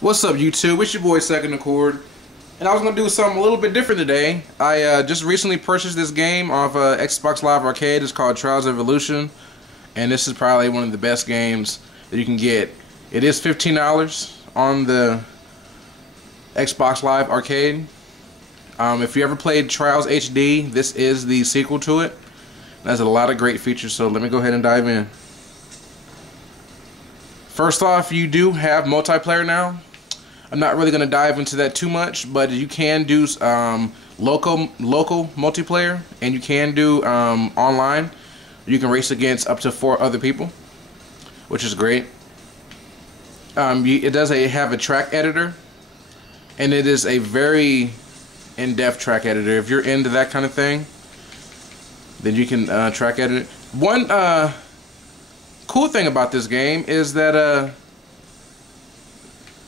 What's up, YouTube? It's your boy Second Accord, and I was gonna do something a little bit different today. I just recently purchased this game off Xbox Live Arcade. It's called Trials Evolution, and this is probably one of the best games that you can get. It is $15 on the Xbox Live Arcade. If you ever played Trials HD, this is the sequel to it. It has a lot of great features, so let me go ahead and dive in. First off, you do have multiplayer now. I'm not really going to dive into that too much, but you can do local multiplayer, and you can do online. You can race against up to 4 other people, which is great. It does have a track editor, and it is a very in-depth track editor. If you're into that kind of thing, then you can track edit it. One cool thing about this game is that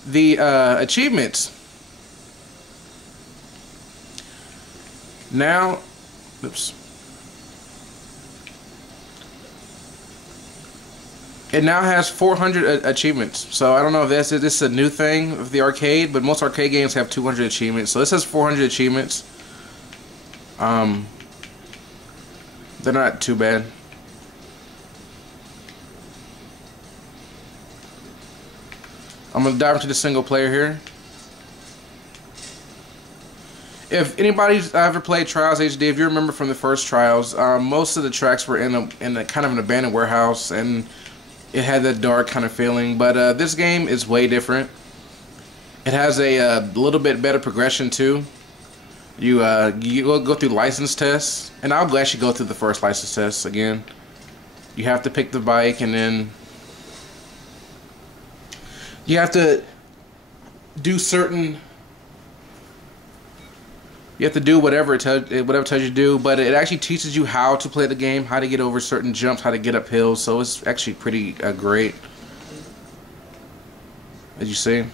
the achievements now, it now has 400 achievements. So I don't know if this is a new thing of the arcade, but most arcade games have 200 achievements. So this has 400 achievements. They're not too bad. I'm going to dive into the single player here. If anybody's ever played Trials HD, if you remember from the first Trials, most of the tracks were in a kind of an abandoned warehouse, and it had that dark kind of feeling. But this game is way different. It has a little bit better progression too. You go through license tests, and I'll actually go through the first license test again. You have to pick the bike, and then you have to do whatever it tells you to do, but it actually teaches you how to play the game, how to get over certain jumps, how to get up hills. So it's actually pretty great, as you see.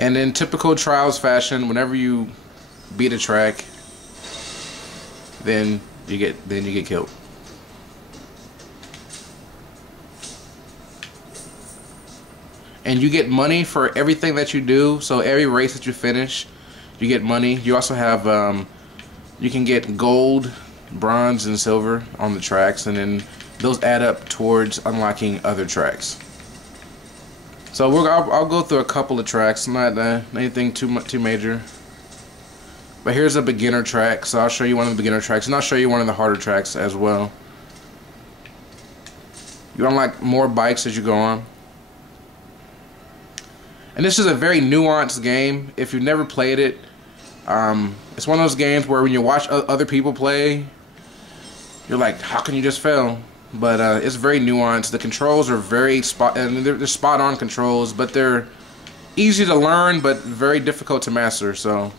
And in typical Trials fashion, whenever you beat a track, then you get killed. And you get money for everything that you do. So every race that you finish, you get money. You also have you can get gold, bronze, and silver on the tracks, and then those add up towards unlocking other tracks. So I'll go through a couple of tracks, not anything too major. But here's a beginner track, so I'll show you one of the beginner tracks, and I'll show you one of the harder tracks as well. You unlock more bikes as you go on. And this is a very nuanced game. If you've never played it, it's one of those games where when you watch other people play, you're like, how can you just fail? But it's very nuanced. The controls are very they're spot on controls, but they're easy to learn, but very difficult to master. So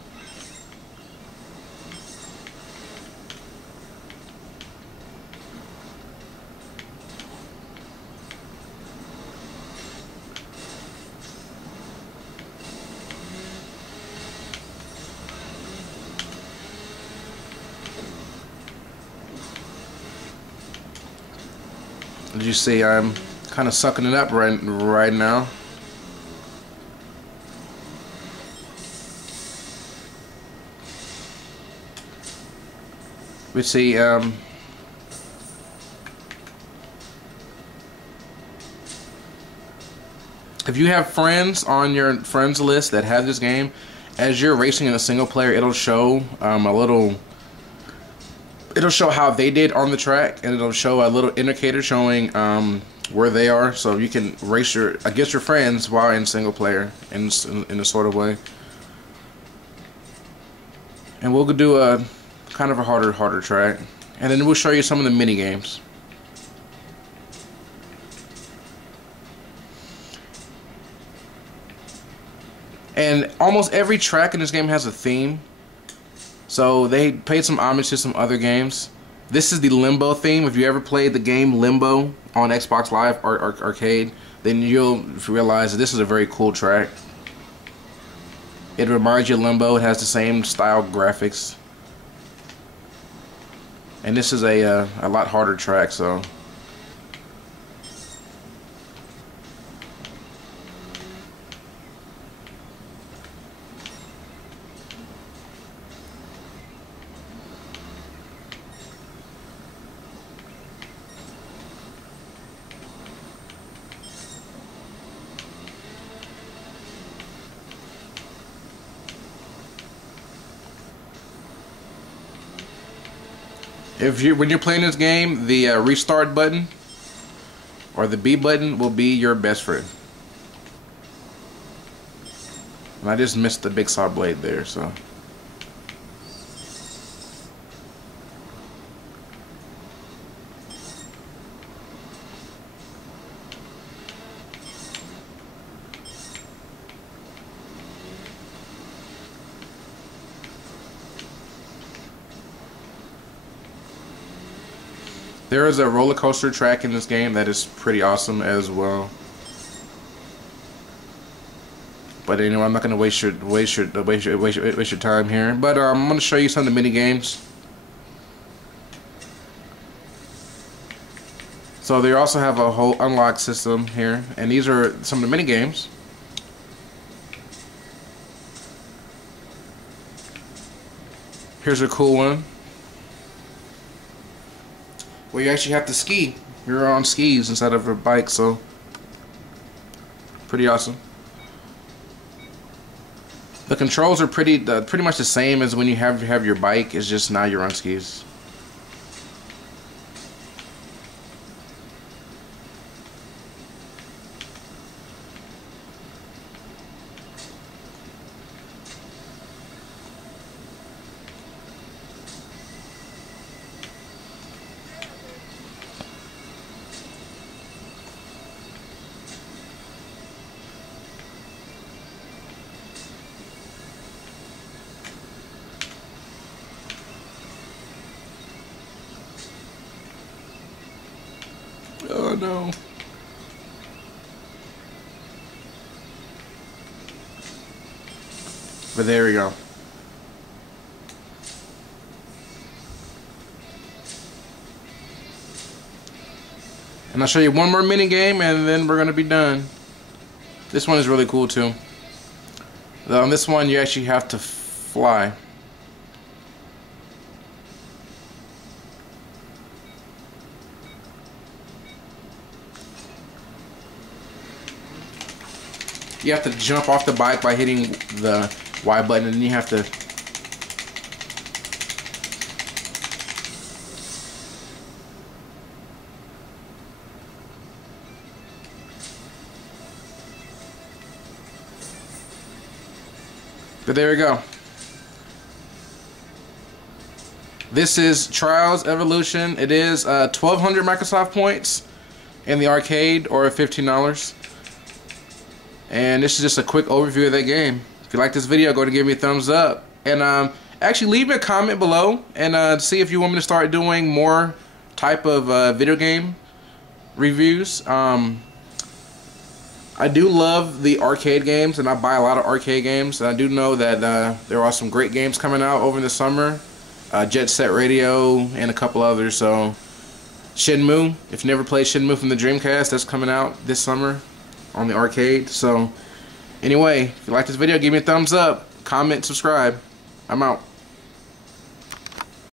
as you see, I'm kind of sucking it up right now. We see if you have friends on your friends list that have this game, as you're racing in a single player, it'll show it'll show how they did on the track, and it'll show a little indicator showing where they are, so you can race against your friends while in single player in a sort of way. And we'll do a kind of a harder track, and then we'll show you some of the mini games. And almost every track in this game has a theme. So they paid some homage to some other games. This is the Limbo theme. If you ever played the game Limbo on Xbox Live Arcade, then you'll realize that this is a very cool track. It reminds you of Limbo. It has the same style graphics. And this is a lot harder track, so... when you're playing this game, the restart button or the B button will be your best friend. And I just missed the big saw blade there, so. There is a roller coaster track in this game that is pretty awesome as well. But anyway, I'm not going to waste your time here. But I'm going to show you some of the mini games. So they also have a whole unlock system here, and these are some of the mini games. Here's a cool one, where you actually have to ski. You're on skis instead of a bike, so pretty awesome. The controls are pretty much the same as when you have your bike. It's just now you're on skis. Oh no. But there we go. And I'll show you one more mini game and then we're gonna be done. This one is really cool too. On this one you actually have to fly. You have to jump off the bike by hitting the Y button, and then you have to but there we go. This is Trials Evolution. It is 1,200 Microsoft points in the arcade, or $15. And this is just a quick overview of that game. If you like this video, go ahead and give me a thumbs up. And actually leave me a comment below and see if you want me to start doing more type of video game reviews. I do love the arcade games, and I buy a lot of arcade games. And I do know that there are some great games coming out over the summer. Jet Set Radio and a couple others. So Shenmue, if you never played Shenmue from the Dreamcast, that's coming out this summer on the arcade. So anyway, if you like this video, give me a thumbs up, comment, subscribe. I'm out.